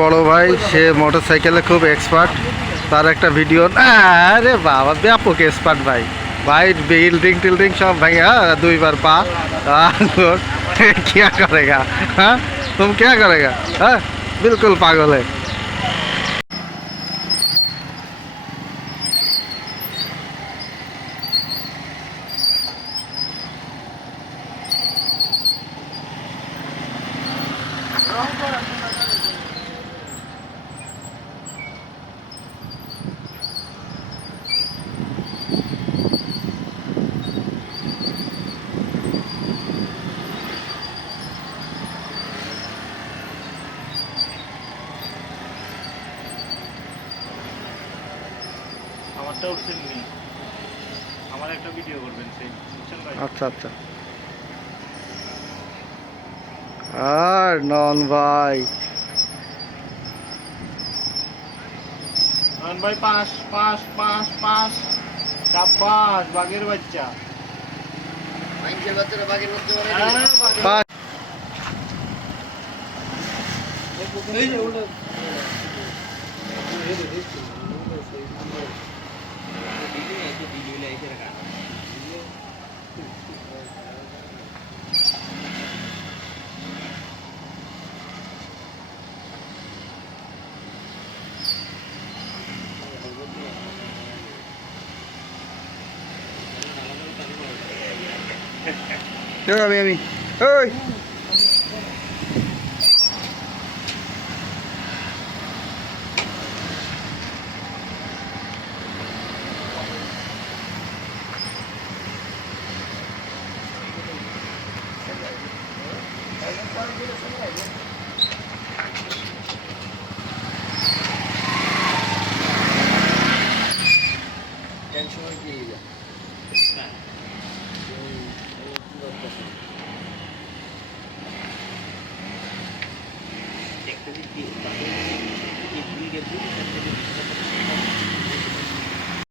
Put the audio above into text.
বড় ভাই সে মোটরসাইকেলে খুব এক্সপার্ট। তার একটা ভিডিও, আরে বাবা ব্যাপক এক্সপার্ট ভাই। भाई बिल्डिंग टिल्डिंग सब भाई, हाँ 2 बार पा क्या करेगा? हाँ तुम क्या करेगा? हाँ बिल्कुल पागल है। আমারটা উঠছেন নি, আমার একটা ভিডিও করবেন সেই, বুঝছেন ভাই? আচ্ছা আচ্ছা। আর নন ভাই, নন ভাই পাস পাস পাস পাস, সাব্বাস বাঘের বাচ্চা। মানুষের বাচ্চারা বাঘের বাচ্চা বানাই হ্যাঁ, দিলে। বাঘের পাস। এই যে ওটা আমি ওই টেনশন কি লিগা দেখতে দিই কি তাহলে কি ভুল গেছে